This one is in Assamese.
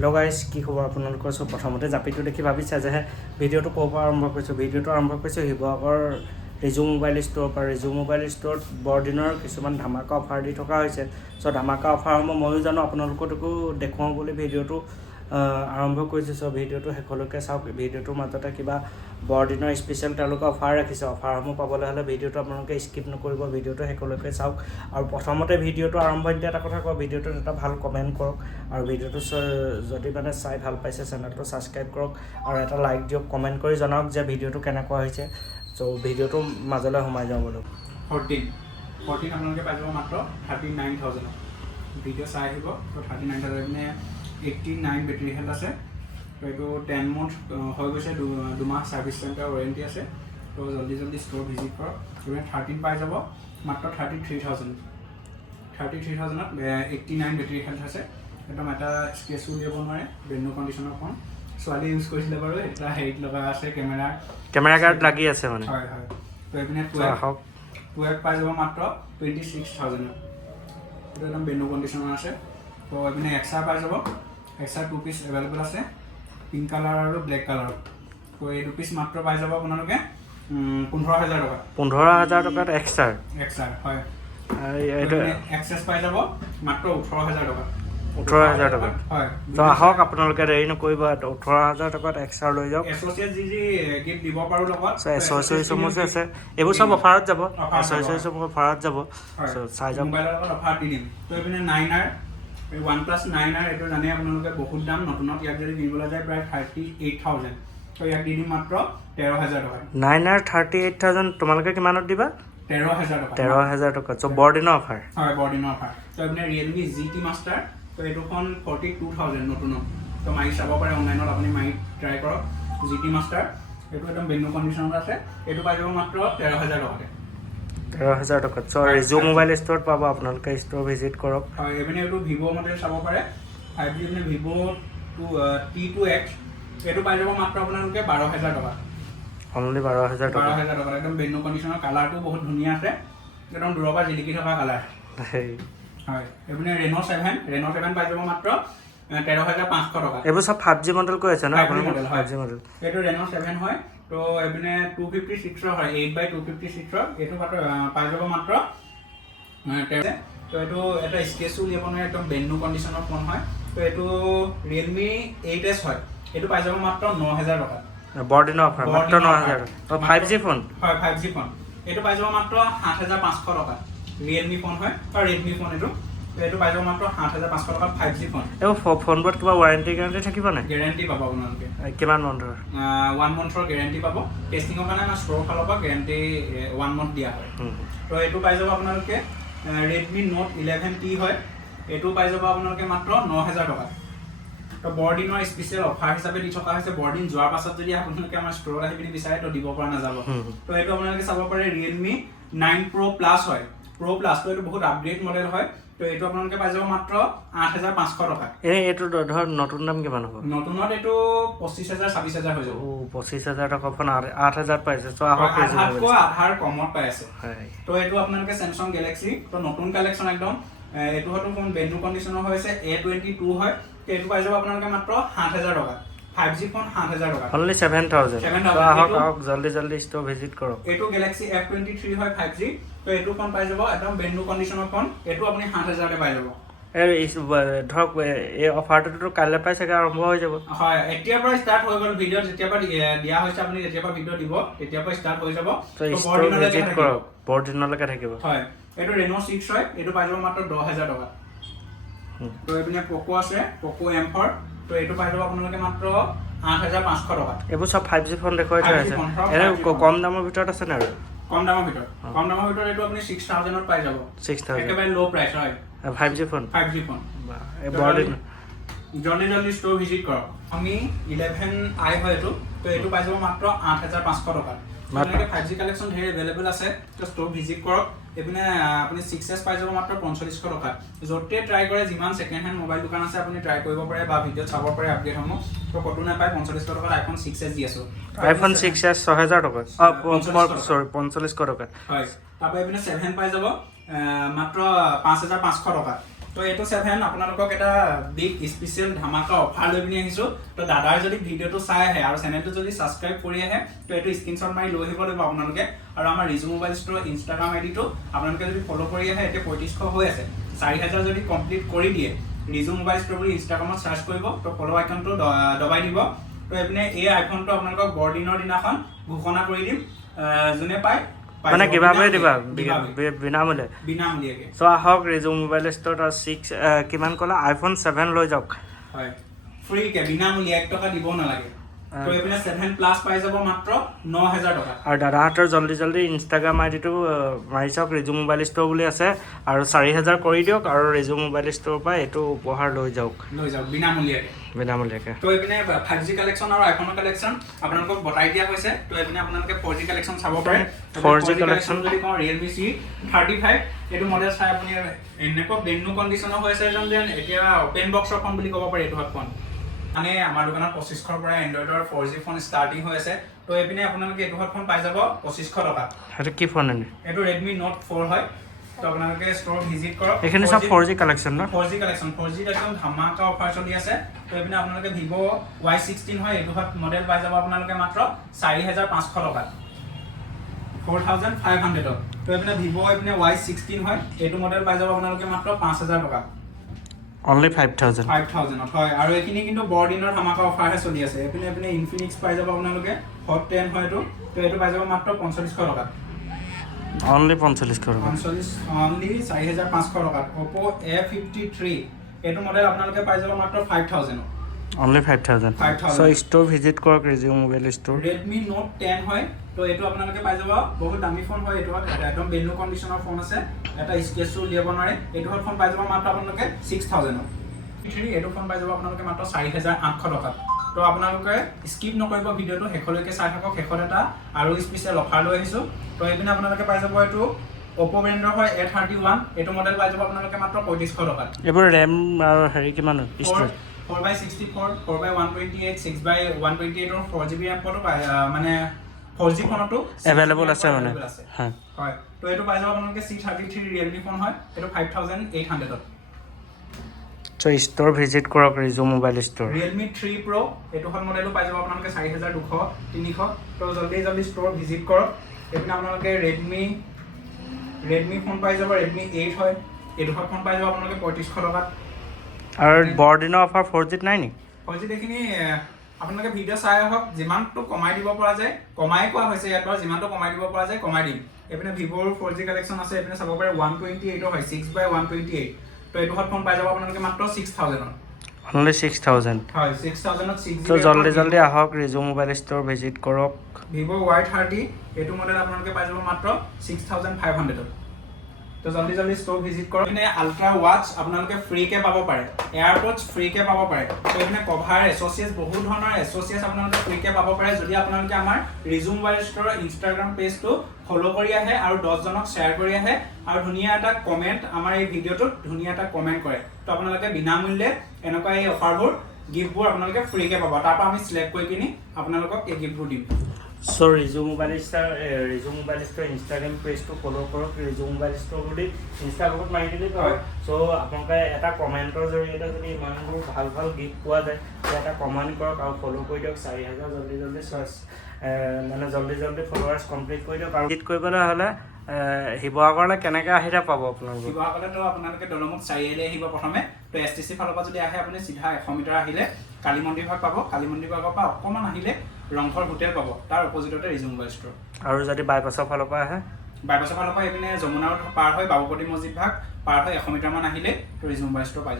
হেল্ল' গাইজ, কি খবৰ আপোনালোকৰ? চব প্ৰথমতে জাপিটো দেখি ভাবিছে যে ভিডিঅ'টো ক'ৰ পৰা আৰম্ভ কৰিছোঁ। ভিডিঅ'টো আৰম্ভ কৰিছোঁ শিৱসাগৰ ৰিজু মোবাইল ষ্ট'ৰৰ পৰা। ৰিজু মোবাইল ষ্ট'ৰত বৰদিনৰ কিছুমান ধামাকা অফাৰ দি থকা হৈছে। চ' ধামাকা অফাৰসমূহ ময়ো জানো, আপোনালোককো দেখুৱাওঁ বুলি ভিডিঅ'টো আৰম্ভ কৰিছোঁ। চ' ভিডিঅ'টো শেষলৈকে চাওক। ভিডিঅ'টোৰ মাজতে কিবা বৰদিনৰ স্পেচিয়েল তেওঁলোকে অফাৰ ৰাখিছে। অফাৰসমূহ পাবলৈ হ'লে ভিডিঅ'টো আপোনালোকে স্কিপ নকৰিব, ভিডিঅ'টো শেষলৈকে চাওক। আৰু প্ৰথমতে ভিডিঅ'টো আৰম্ভণিতে এটা কথা কওঁ, ভিডিঅ'টোত এটা ভাল কমেণ্ট কৰক। আৰু ভিডিঅ'টো যদি মানে চাই ভাল পাইছে, চেনেলটো ছাবস্ক্ৰাইব কৰক আৰু এটা লাইক দিয়ক, কমেণ্ট কৰি জনাওক যে ভিডিঅ'টো কেনেকুৱা হৈছে। চ' ভিডিঅ'টো মাজলৈ সোমাই যাওঁ বোলো। 14 আপোনালোকে পাই যাব মাত্ৰ 39,000। ভিডিঅ' চাই আহিব। তো 39,000 মানে 89 বেটেৰী হেল্থ আছে। তো এইটো 10 মান্থ হৈ গৈছে, 2 মাহ ছাৰ্ভিচ চেণ্টাৰ ৱাৰেণ্টি আছে। তো জল্দি ষ্ট'ৰ ভিজিট কৰক। আপুনি 13 পাই যাব মাত্ৰ 33,000। 33,000ত 89 বেটেৰী হেল্থ আছে। একদম এটা স্কেচো উলিয়াব নোৱাৰে, ব্ৰেণ্ড নিউ কণ্ডিশ্যনৰ ফোন। ছোৱালী ইউজ কৰিছিলে বাৰু, এটা হেৰিত লগা আছে, কেমেৰা গাৰ্ড লাগি আছে মানে। হয়। তো এইপিনে 12 পাই যাব মাত্ৰ 26,000। এইটো একদম ব্ৰেণ্ড নিউ কণ্ডিশ্যনৰ আছে। তো এইপিনে এক্সাৰ পাই যাব। এক্সাৰ 2 পিচ এভেইলেবল আছে, পিংক কালাৰ আৰু ব্লেক কালাৰ। তো এই 2 পিচ মাত্ৰ পাই যাব আপোনালোকে 15,000 টকা। 15,000 টকাত এক্সাৰ হয়। এইটো এক্সেছ পাই যাব মাত্ৰ 18,000 টকা। 18,000 টকাত। হয়। তো আহক, আপোনালোকে দেৰি নকৰিব, 18,000 টকাত এক্সাৰ লৈ যাওক। এছ'চিয়েট যি গিফ্ট দিব পাৰোঁ লগত, এছ'চিয়েটসমূহ যে আছে এইবোৰ চব অফাৰত যাব। এছ'চিয়েটসমূহ অফাৰত যাব। চাই যাওক। মোবাইলৰ লগত অফাৰ দি দিম। তো এইপিনে 9R, OnePlus 9R, এইটো জানে আপোনালোকে বহুত দাম। নতুনত ইয়াক যদি কিনিবলৈ যায় প্ৰায় 38,000। তো ইয়াক দি দিম মাত্ৰ 13,000 টকা। 9R 38,000 তোমালোকে কিমানত দিবা? 13,000 টকা। 13,000 টকাত। চ' বৰদিনৰ অফাৰ। হয়, বৰদিনৰ অফাৰ। তো এইপিনে Realme GT Master, তো এইটোখন 42,000 নতুনত। তো মাৰি চাব পাৰে, অনলাইনত আপুনি মাৰি ট্ৰাই কৰক। GT Master এইটো একদম ব্ৰেণ্ড নিউ কণ্ডিশ্যনত আছে। এইটো পাই যাব মাত্ৰ 13,000 টকাতে। 13,000 টকাত। চ' ৰিজু মোবাইল ষ্ট'ৰত পাব, আপোনালোকে ষ্ট'ৰ ভিজিট কৰক। হয়, এইপিনে এইটো ভিভ' মডেল চাব পাৰে। 5G মানে ভিভ' T2X, এইটো পাই যাব মাত্ৰ আপোনালোকে 12,000 টকা। অনলি 12,000 টকা। 12,000 টকা। একদম ব্ৰেণ্ড নিউ কণ্ডিশ্যনৰ, কালাৰটো বহুত ধুনীয়া আছে, একদম দূৰৰ পৰা জিলিকি থকা কালাৰ। হয়, এইপিনে Reno 7 পাই যাব মাত্ৰ 13,500 টকা। এইবোৰ চব 5G মডেল কৈ আছে ন? 5G model. এইটো Reno 7 হয়। তো এইপিনে 256 হয়, 8x256। এইটো পাই যাব মাত্ৰ 13,000। তো এইটো এটা স্কেচো উলিয়াব নোৱাৰে, একদম ব্ৰেণ্ড নিউ কণ্ডিশ্যনৰ ফোন হয়। তো এইটো Realme 8S হয়। এইটো পাই যাব মাত্ৰ 9,000 টকা। বৰদিনৰ অফাৰ মাত্ৰ 9,000। 5G ফোন হয়, 5G ফোন। এইটো পাই যাব মাত্ৰ 7,500 টকা। Realme ফোন হয় আৰু Redmi ফোন এইটো। তো এইটো পাই যাব মাত্ৰ 7,500 টকাত 5G ফোন। এইবোৰ ফোনবোৰত কিবা ৱাৰেণ্টি থাকিব নাই? গেৰেণ্টি পাব আপোনালোকে। কিমান মান্থৰ? 1 মান্থৰ গেৰেণ্টি পাব। টেষ্টিঙৰ কাৰণে আমাৰ ষ্ট'ৰৰ ফালৰ পৰা গেৰেণ্টি 1 মান্থ দিয়া হয়। তো এইটো পাই যাব আপোনালোকে Redmi Note 11T হয়। এইটো পাই যাব আপোনালোকে মাত্ৰ 9,000 টকা। তো বৰদিনৰ স্পেচিয়েল অফাৰ হিচাপে দি থকা হৈছে। বৰদিন যোৱাৰ পাছত যদি আপোনালোকে আমাৰ ষ্ট'ৰত আহি পিনি বিচাৰে, তো দিব পৰা নাযাব। তো এইটো আপোনালোকে চাব পাৰে Realme 9 Pro Plus হয়। Pro Plus তো এইটো বহুত আপগ্ৰেড মডেল হয়। তো এইটো আপোনালোকে পাই যাব মাত্ৰ 8,500 টকা। এইটো ধৰ নতুন দাম কিমান হ'ব? নতুনত এইটো 25,000 26,000 হৈ যাব। 25,000 টকা ফোন 8,000 পাইছে। চ' আহক, আধাৰ কমত পাই আছে। তো এইটো আপোনালোকে Samsung Galaxy, তো নতুন কালেকশ্যন একদম। এইটো হয়তো ফোন ব্ৰেণ্ড নিউ কণ্ডিশ্যনৰ হৈ আছে, A22 হয়। তো এইটো পাই যাব আপোনালোকে মাত্ৰ 7,000 টকা। 5G ফোন 7,000 টকা। অনলি 7,000। আহক, জল্দি ষ্ট'ৰ ভিজিট কৰক। এইটো Galaxy F23 হয়, 5G। তো এইটো ফোন পাই যাব একদম ব্ৰেণ্ড নিউ কণ্ডিশ্যনৰ ফোন। এইটো আপুনি 7,000তে পাই যাব। ধৰক এই অফাৰটোতো কাইলৈ পাই চাগে আৰম্ভ হৈ যাব। হয়, এতিয়াৰ পৰা ষ্টাৰ্ট হৈ গ'ল। ভিডিঅ' যেতিয়াৰ পৰা দিয়া হৈছে, আপুনি যেতিয়াৰ পৰা ভিডিঅ' দিব তেতিয়াৰ পৰা ষ্টাৰ্ট হৈ যাব। বৰদিনলৈকে থাকিব। হয়, এইটো Reno 6 হয়। এইটো পাই যাব মাত্ৰ 10,000 টকা। তো এইপিনে Poco আছে, Poco M4। তো এইটো পাই যাব আপোনালোকে মাত্ৰ 8,500 টকা। এইবোৰ চব 5G ফোন দেখুৱাই থৈ আছে। কম দামৰ ভিতৰত আছে নে? আৰু কম দামৰ ভিতৰত এইটো আপুনি 6,000ত পাই যাব। 6,000 একেবাৰে ল' প্ৰাইচ হয়। 5G phone. জল্দি ষ্ট'ৰ ভিজিট কৰক। আমি 11i হয় এইটো। তো এইটো পাই যাব মাত্ৰ 8,500 টকা। আপোনালোকে 5G কালেকশ্যন ধেৰ এভেইলেবল আছে। তো ষ্ট'ৰ ভিজিট কৰক। এইপিনে আপুনি 6S পাই যাব মাত্ৰ 45,000 টকা। য'তে ট্ৰাই কৰে, যিমান ছেকেণ্ড হেণ্ড মোবাইল দোকান আছে আপুনি ট্ৰাই কৰিব পাৰে বা ভিডিঅ'ত চাব পাৰে আপডেটসমূহ। তো ক'তো নাপায়, 45,000 টকাত iPhone 6S দি আছোঁ। iPhone 6S 6,000 টকা। 45,000 টকা। হয়, তাৰপৰা এইপিনে 7 পাই যাব মাত্ৰ 5,500 টকা। তো এইটো 7 আপোনালোকক এটা বিগ স্পেচিয়েল ধামাকা অফাৰ লৈ পিনি আহিছোঁ তো দাদাৰ যদি ভিডিঅ'টো চাই আহে আৰু চেনেলটো যদি ছাবস্ক্ৰাইব কৰি আহে তো এইটো স্ক্ৰীনশ্বট মাৰি লৈ আহিব লাগিব আপোনালোকে আৰু আমাৰ ৰিজু মোবাইল ষ্ট'ৰ ইনষ্টাগ্ৰাম আইডিটো আপোনালোকে যদি ফ'ল' কৰি আহে এতিয়া 3500 হৈ আছে 4000 যদি কমপ্লিট কৰি দিয়ে ৰিজু মোবাইল ষ্ট'ৰ বুলি ইনষ্টাগ্ৰামত চাৰ্চ কৰিব তো ফ'ল' আইকনটো দবাই দিব তো এইপিনে এই আইফোনটো আপোনালোকক বৰদিনৰ দিনাখন ঘোষণা কৰি দিম যোনে পায় মানে কিভাবে দিবা বিনামূলীয়াকৈ চ' আহক ৰিজু মোবাইল ষ্ট'ৰত 6 কিমান ক'লা iPhone 7 লৈ যাওক হয় ফ্ৰীকে বিনামূলীয়া 1 টকা দিব নালাগে তো এইপিনে 7 প্লাছ পাই যাব মাত্ৰ 9000 টকা আৰু দাদাহঁতৰ জল্দি ইনষ্টাগ্ৰাম আইডিটো মাৰি চাওক ৰিজু মোবাইল ষ্ট'ৰ বুলি আছে আৰু 4000 কৰি দিয়ক আৰু ৰিজু মোবাইল ষ্ট'ৰৰ পৰা এইটো উপহাৰ লৈ যাওক বিনামূলীয়াকৈ তো এইপিনে 5G কালেকশ্যন আৰু আইফোনৰ কালেকশ্যন আপোনালোকক বটাই দিয়া হৈছে তো এইপিনে আপোনালোকে 4G কালেকশ্যন চাব পাৰে 4G কালেকশ্যন যদি কওঁ Realme C35 এইটো মডেল চাই আপুনি এনেকুৱা বেনু কণ্ডিশ্যনৰ হৈছে যেন এতিয়া অপেন বক্সৰ ফোন বুলি ক'ব পাৰি এইটো ফোন মানে আমাৰ দোকানত 2500 পৰা এণ্ড্ৰইডৰ 4G ফোন ষ্টাৰ্টিং হৈ আছে তো এইপিনে আপোনালোকে এইটো ফোন পাই যাব 2500 টকা সেইটো কি ফোন এনে এইটো Redmi Note 4 হয় তো আপোনালোকে ষ্ট'ৰ ভিজিট কৰক এইখিনি সব 4G কালেকশ্যন ন 4G একদম ধামাকা অফাৰ চলি আছে তো এইপিনে আপোনালোকে Vivo Y16 হয় এইটো মডেল পাই যাব আপোনালোকে মাত্ৰ 4500 টকা 4500 তো এইপিনে Vivo এইপিনে Y16 হয় এইটো মডেল পাই যাব আপোনালোকে মাত্ৰ 5000 টকা only 5000 হয় আৰু এইখিনি কিন্তু বৰদিনৰ ধামাকা অফাৰহে চলি আছে এইপিনে Infinix পাই যাব আপোনালোকে Hot 10 হয় এইটো তো এইটো পাই যাব মাত্ৰ 4500 টকা only 45 টকা only 4500 টকা Oppo A53 এইটো মডেল আপোনালোকে পাই যাব মাত্ৰ 5000 only 5000 so store visit কৰক Riju mobile store Redmi Note 10 হয় তো এইটো আপোনালোকে পাই যাব বহুত দামী ফোন হয় এইটো একদম বেনু কণ্ডিশ্যনৰ ফোন আছে এটা স্কেচো উলিয়াব নোৱাৰে এইটো ফোন পাই যাব মাত্ৰ আপোনালোকে 6000 এইটো ফোন পাই যাব আপোনালোকে মাত্ৰ 4800 টকা তো আপোনালোকে স্কিপ নকৰিব ভিডিঅ'টো শেষলৈকে চাই থাকক শেষত এটা আৰু স্পেচিয়েল অফাৰ লৈ আহিছোঁ তো এইপিনে আপোনালোকে পাই যাব এইটো Oppo ব্ৰেণ্ডৰ হয় A31 এইটো মডেল পাই যাব আপোনালোকে মাত্ৰ 3500 টকা এইবোৰ RAM আৰু হেৰি কিমান ষ্ট'ৰেজ 4x64 4x128 6x128 ৰ 4GB RAM পটো মানে 4G ফোনটো এভেইলেবল আছে মানে হয় তো এইটো পাই যাব আপোনালোকে C33 Realme ফোন হয় এইটো 5800 চ' ষ্ট'ৰ ভিজিট কৰক Riju mobile store Realme 3 Pro এইটো মডেলো পাই যাব আপোনালোকে 4200 300 তো জলদি ষ্ট'ৰ ভিজিট কৰক এইপিনে আপোনালোকে Redmi ফোন পাই যাব Redmi 8 হয় এইটো ফোন পাই যাব আপোনালোকে 3500 টকাত আৰু বৰদিনৰ অফাৰ 4G নাই নি 4G দেখিনি আপোনালোকে ভিডিঅ' চাই আহক যিমানটো কমাই দিব পৰা যায় কমাই কোৱা হৈছে ইয়াত বাৰু যিমানটো কমাই দিব পৰা যায় কমাই দিম এইপিনে Vivoৰ 4G কালেকশ্যন আছে এইপিনে চাব পাৰে 128 হয় 6x128 তো এইটো ফোন পাই যাব আপোনালোকে মাত্ৰ 6000 only 6000 হয় 6000 ত 6GB তো জলদি আহক ৰিজু মোবাইল ষ্ট'ৰ ভিজিট কৰক Vivo Y30 এইটো মডেল আপোনালোকে পাই যাব মাত্ৰ 6500 তো জলদি ষ্ট'ৰ ভিজিট কৰক এনে আল্ট্ৰা ৱাচ আপোনালোকে ফ্ৰীকে পাব পাৰে এয়াৰপডছ ফ্ৰীকে পাব পাৰে তো এনে কভাৰ এছ'চিয়েটছ বহুত ধৰণৰ এছ'চিয়েটছ আপোনালোকে ফ্ৰীকে পাব পাৰে যদি আপোনালোকে আমাৰ ৰিজু মোবাইল ষ্ট'ৰৰ ইনষ্টাগ্ৰাম পেজটো ফ'ল' কৰি আহে আৰু 10 জনক শ্বেয়াৰ কৰি আহে আৰু ধুনীয়া এটা কমেণ্ট আমাৰ এই ভিডিঅ'টোত ধুনীয়া এটা কমেণ্ট কৰে তো আপোনালোকে বিনামূল্যে এনেকুৱা এই অফাৰবোৰ গিফ্টবোৰ আপোনালোকে ফ্ৰীকে পাব তাৰপৰা আমি চিলেক্ট কৰি কিনি আপোনালোকক এই গিফ্টবোৰ দিম চ' ৰিজু মোবাইল ষ্ট'ৰ ইনষ্টাগ্ৰাম পেজটো ফ'ল' কৰক ৰিজু মোবাইল ষ্ট'ৰ বুলি ইনষ্টাগ্ৰামত মাৰি দিলেই হয় চ' আপোনালোকে এটা কমেণ্টৰ জৰিয়তে যদি ইমানবোৰ ভাল গিফ্ট পোৱা যায় এটা কমেণ্ট কৰক আৰু ফ'ল' কৰি দিয়ক 4000 জলদি ফলোৱাৰ্ছ কমপ্লিট কৰি দিয়ক আৰু ভিজিট কৰিবলৈ হ'লে শিৱসাগৰলৈ কেনেকৈ আহিলে পাব আপোনালোকে শিৱসাগৰলৈতো আপোনালোকে দলমুখ চাৰিআলি আহিব প্ৰথমে তো STC ফালৰ পৰা যদি আহে আপুনি চিধা 100 মিটাৰ আহিলে কালী মন্দিৰ ভাগ পাব কালী মন্দিৰ ভাগৰ পৰা অকণমান আহিলে ৰংঘৰ হোটেল পাব তাৰ অপজিটতে ৰিজু মোবাইল ষ্ট'ৰ আৰু যদি বাইপাছৰ ফালৰ পৰা আহে বাইপাছৰ ফালৰ পৰা এইপিনে যমুনা পাৰ হৈ বাবুপতি মছজিদ ভাগ পাৰ হৈ 100 মিটাৰমান আহিলে ৰিজু মোবাইল ষ্ট'ৰ পাই যাব